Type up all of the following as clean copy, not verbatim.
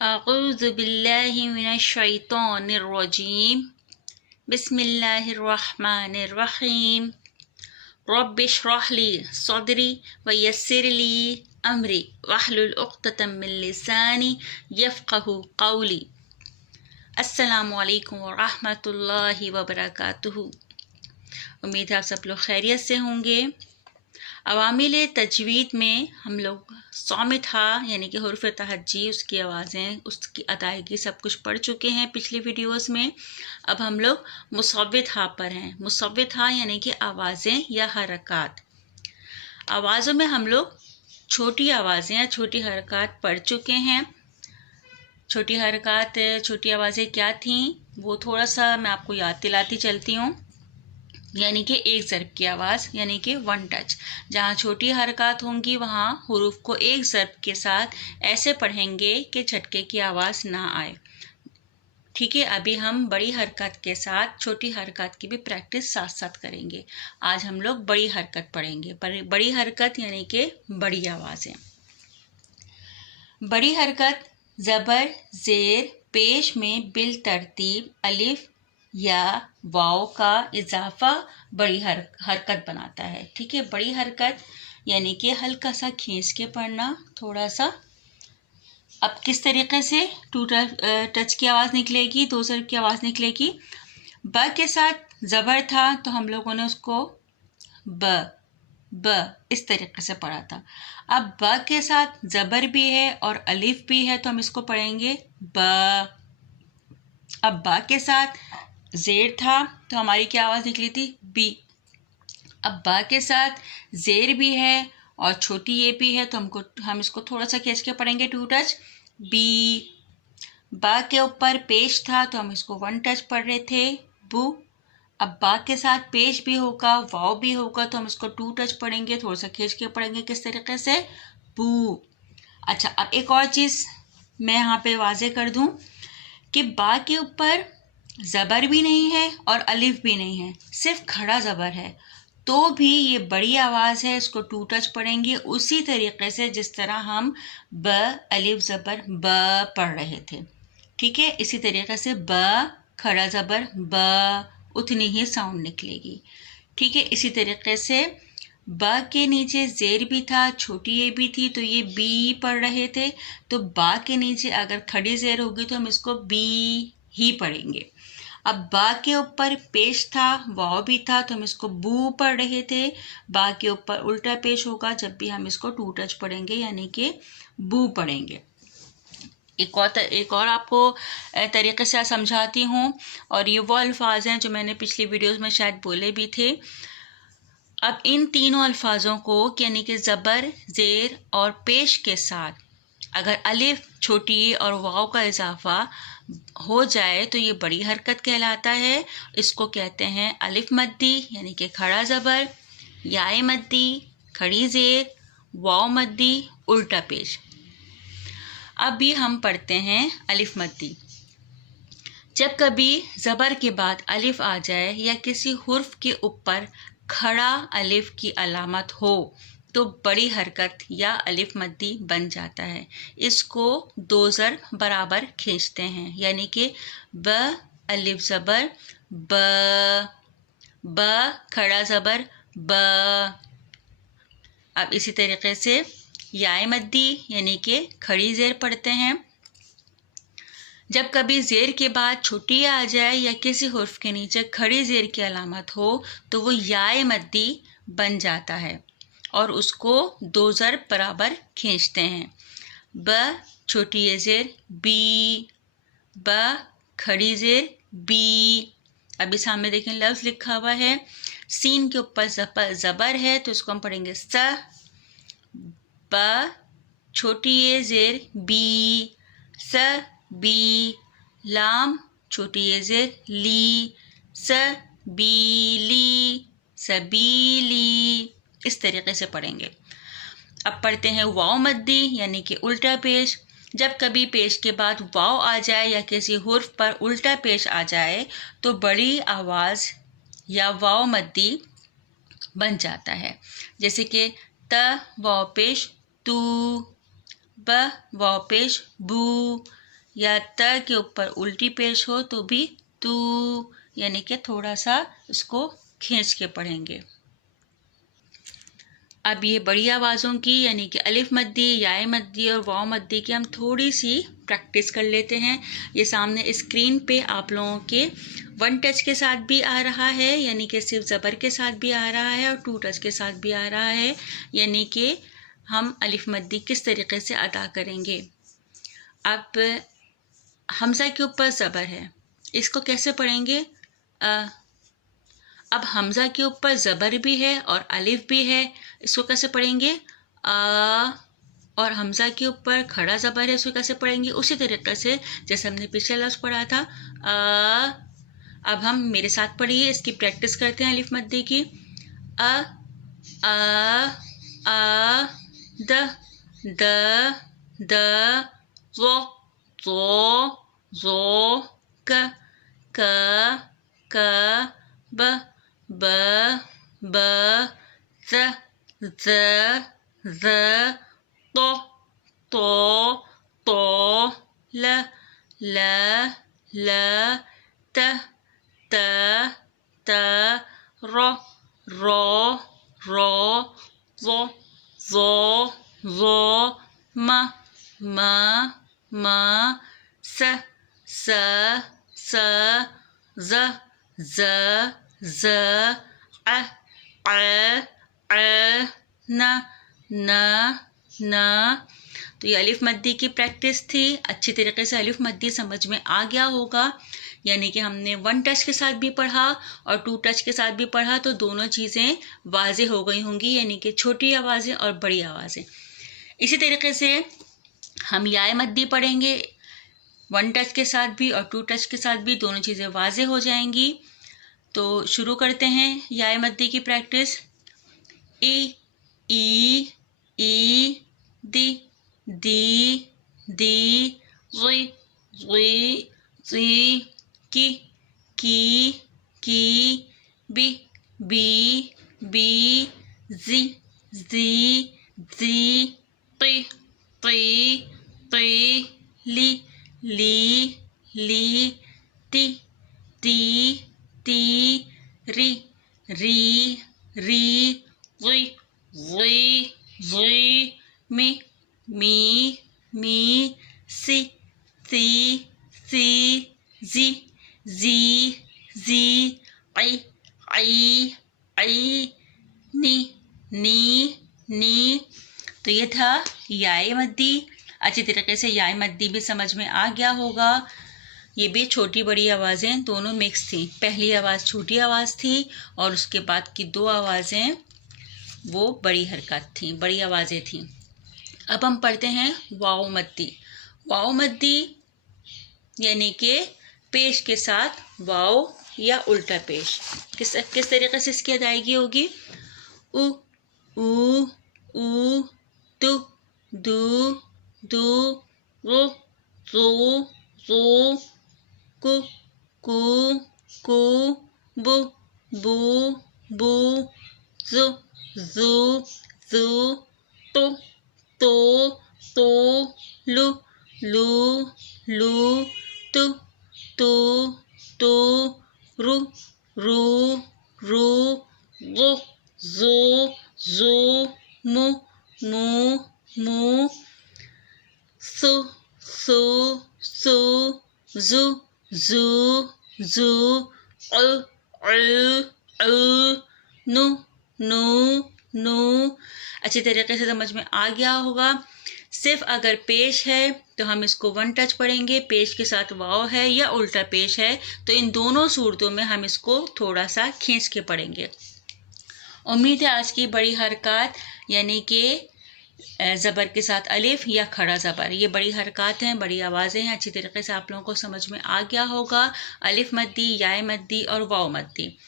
अऊज़ु बिल्लाहि मिनश शैतानिर रजीम। बिस्मिल्लाहिर रहमानिर रहीम। रब्बिश्रह ली सदरी व यस्सिर ली अमरी वहलुल उक़्दतम मिन लिसानी यफ़क़हू क़ौली। अस्सलामु अलैकुम व रहमतुल्लाहि व बरकातुहू। उम्मीद है आप सब लोग खैरियत से होंगे। अवामिल तजवीद में हम लोग सौमित हा यानी कि हुर्फ़ तहज्जी, उसकी आवाज़ें, उसकी अदायगी सब कुछ पढ़ चुके हैं पिछले वीडियोस में। अब हम लोग मुसव्वित हा पर हैं। मुसव्वित हा यानी कि आवाज़ें या हरकत। आवाज़ों में हम लोग छोटी आवाज़ें या छोटी हरकत पढ़ चुके हैं। छोटी हरकत, छोटी आवाज़ें क्या थीं वो थोड़ा सा मैं आपको याद दिलाती चलती हूँ। यानी कि एक ज़र्ब की आवाज़ यानी कि वन टच। जहाँ छोटी हरकत होंगी वहाँ हुरूफ को एक ज़र्ब के साथ ऐसे पढ़ेंगे कि झटके की आवाज़ ना आए। ठीक है, अभी हम बड़ी हरकत के साथ छोटी हरकत की भी प्रैक्टिस साथ साथ करेंगे। आज हम लोग बड़ी हरकत पढ़ेंगे। बड़ी हरकत यानी कि बड़ी आवाज़ें। बड़ी हरकत ज़बर ज़ेर पेश में बिल तरतीब अलिफ या वाव का इजाफा बड़ी हरकत बनाता है। ठीक है, बड़ी हरकत यानी कि हल्का सा खींच के पढ़ना, थोड़ा सा। अब किस तरीके से टू टच की आवाज़ निकलेगी, दो ज़र्ब की आवाज़ निकलेगी। ब के साथ ज़बर था तो हम लोगों ने उसको ब इस तरीके से पढ़ा था। अब ब के साथ ज़बर भी है और अलिफ भी है तो हम इसको पढ़ेंगे ब। अब बा के साथ ज़ेर था तो हमारी क्या आवाज़ निकली थी, बी। अब बा के साथ ज़ेर भी है और छोटी ये भी है तो हम इसको थोड़ा सा खींच के पढ़ेंगे, टू टच, बी। बा के ऊपर पेश था तो हम इसको वन टच पढ़ रहे थे, बू। अब बा के साथ पेश भी होगा, वाव भी होगा तो हम इसको टू टच पढ़ेंगे, थोड़ा सा खींच के पढ़ेंगे, किस तरीके से, बू। अच्छा, अब एक और चीज़ मैं यहाँ पे वाज़े कर दूँ कि बा के ऊपर ज़बर भी नहीं है और अलिफ भी नहीं है, सिर्फ खड़ा ज़बर है, तो भी ये बड़ी आवाज़ है, इसको टू टच पढ़ेंगे उसी तरीके से जिस तरह हम ब अलिफ ज़बर ब पढ़ रहे थे। ठीक है, इसी तरीके से ब खड़ा ज़बर ब, उतनी ही साउंड निकलेगी। ठीक है, इसी तरीके से बा के नीचे ज़ेर भी था, छोटी ये भी थी तो ये बी पढ़ रहे थे, तो बा के नीचे अगर खड़ी ज़ेर होगी तो हम इसको बी ही पढ़ेंगे। अब बा के ऊपर पेश था, वाव भी था तो हम इसको बू पढ़ रहे थे। बा के ऊपर उल्टा पेश होगा जब भी हम इसको टू टच पढ़ेंगे यानी कि बू पढ़ेंगे। एक और आपको तरीके से समझाती हूँ, और ये वो अल्फाज हैं जो मैंने पिछली वीडियोस में शायद बोले भी थे। अब इन तीनों अल्फाजों को यानी कि ज़बर ज़ेर और पेश के साथ अगर अलिफ, छोटी और वाव का इजाफा हो जाए तो ये बड़ी हरकत कहलाता है। इसको कहते हैं अलिफ मद्दी यानी कि खड़ा ज़बर, याए मद्दी खड़ी ज़ेर, वाव मद्दी उल्टा पेश। अब ये हम पढ़ते हैं अलिफ मद्दी। जब कभी ज़बर के बाद अलिफ आ जाए या किसी हुर्फ के ऊपर खड़ा अलिफ की अलामत हो तो बड़ी हरकत या अलिफ मद्दी बन जाता है। इसको दो ज़र्ब बराबर खींचते हैं यानी कि ब अलिफ ज़बर ब, ब खड़ा ज़बर ब। अब इसी तरीके से याए मद्दी यानी कि खड़ी ज़ेर पढ़ते हैं। जब कभी ज़ेर के बाद छोटी आ जाए या किसी हुर्फ के नीचे खड़ी ज़ेर की अलामत हो तो वो याए मद्दी बन जाता है और उसको दो ज़र्ब बराबर खींचते हैं। ब छोटी ये ज़ेर बी, ब खड़ी ज़ेर बी। अभी सामने देखें लफ्ज़ लिखा हुआ है, सीन के ऊपर ज़बर है तो इसको हम पढ़ेंगे स। ब छोटी ये ज़ेर बी, स बी। लाम छोटी ये ज़ेर ली, स बी ली, सबीली। इस तरीके से पढ़ेंगे। अब पढ़ते हैं वाव मद्दी यानी कि उल्टा पेश। जब कभी पेश के बाद वाव आ जाए या किसी हुर्फ पर उल्टा पेश आ जाए तो बड़ी आवाज़ या वाव मद्दी बन जाता है। जैसे कि त वाव पेश तू, ब वाव पेश बू, या त के ऊपर उल्टी पेश हो तो भी तू, यानी कि थोड़ा सा इसको खींच के पढ़ेंगे। अब ये बड़ी आवाज़ों की यानी कि अलिफ मद्दी, याए मद्दी और वाव मद्दी की हम थोड़ी सी प्रैक्टिस कर लेते हैं। ये सामने स्क्रीन पे आप लोगों के 1 टच के साथ भी आ रहा है, यानी कि सिर्फ ज़बर के साथ भी आ रहा है, और 2 टच के साथ भी आ रहा है, यानी कि हम अलिफ मद्दी किस तरीके से अदा करेंगे। अब हमज़ा के ऊपर ज़बर है, इसको कैसे पढ़ेंगे? अब हमज़ा के ऊपर ज़बर भी है और अलिफ भी है, इसको कैसे पढ़ेंगे? और हमज़ा के ऊपर खड़ा ज़बर है, इसको कैसे पढ़ेंगे? उसी तरीके से जैसे हमने पिछले लफ्ज़ पढ़ा था। अब हम मेरे साथ पढ़िए, इसकी प्रैक्टिस करते हैं अलिफ मद्दी की। अ द ज़ो क ब ज़ तो ल त रो ज़ो म स ज़ न। तो ये अलिफ मद्दी की प्रैक्टिस थी। अच्छी तरीके से अलिफ मद्दी समझ में आ गया होगा, यानी कि हमने 1 टच के साथ भी पढ़ा और 2 टच के साथ भी पढ़ा, तो दोनों चीज़ें वाज़े हो गई होंगी, यानी कि छोटी आवाज़ें और बड़ी आवाज़ें। इसी तरीके से हम याए मद्दी पढ़ेंगे, 1 टच के साथ भी और 2 टच के साथ भी, दोनों चीज़ें वाज़े हो जाएंगी। तो शुरू करते हैं याए मद्दी की प्रैक्टिस। ई दी की बी ज़ी ली ती री मी सी जी आई नी। तो ये था याए मद्दी। अच्छी तरीके से याए मद्दी भी समझ में आ गया होगा। ये भी छोटी बड़ी आवाज़ें दोनों मिक्स थी। पहली आवाज़ छोटी आवाज़ थी और उसके बाद की 2 आवाज़ें वो बड़ी हरकत थी, बड़ी आवाज़ें थीं। अब हम पढ़ते हैं वाव मद्दी। वाव मद्दी यानी कि पेश के साथ वाव या उल्टा पेश। किस तरीके से इसकी अदायगी होगी? उ दू रू कु बू जू तो लू तू रू ज़ू मू जू नु। अच्छी तरीके से समझ में आ गया होगा। सिर्फ अगर पेश है तो हम इसको 1 टच पढ़ेंगे, पेश के साथ वाव है या उल्टा पेश है तो इन दोनों सूरतों में हम इसको थोड़ा सा खींच के पढ़ेंगे। उम्मीद है आज की बड़ी हरकत यानी कि ज़बर के साथ अलिफ या खड़ा ज़बर, ये बड़ी हरकत हैं, बड़ी आवाज़ें हैं, अच्छी तरीके से आप लोगों को समझ में आ गया होगा। अलिफ मद्दी, याए मद्दी और वाव मद्दी।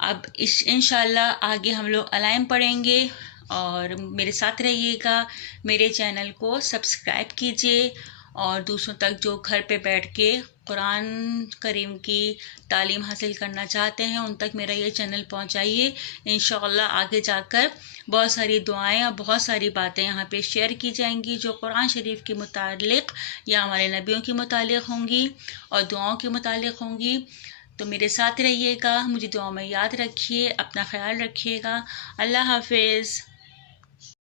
अब इंशाल्लाह आगे हम लोग अलाइम पढ़ेंगे और मेरे साथ रहिएगा। मेरे चैनल को सब्सक्राइब कीजिए और दूसरों तक जो घर पे बैठ के कुरान करीम की तालीम हासिल करना चाहते हैं उन तक मेरा ये चैनल पहुंचाइए। इंशाअल्लाह आगे जाकर बहुत सारी दुआएं और बहुत सारी बातें यहाँ पे शेयर की जाएंगी जो कुरान शरीफ के मुतालिक या हमारे नबियों के मुतालिक होंगी और दुआओं के मुतालिक होंगी। तो मेरे साथ रहिएगा, मुझे दुआ में याद रखिए, अपना ख्याल रखिएगा। अल्लाह हाफिज़।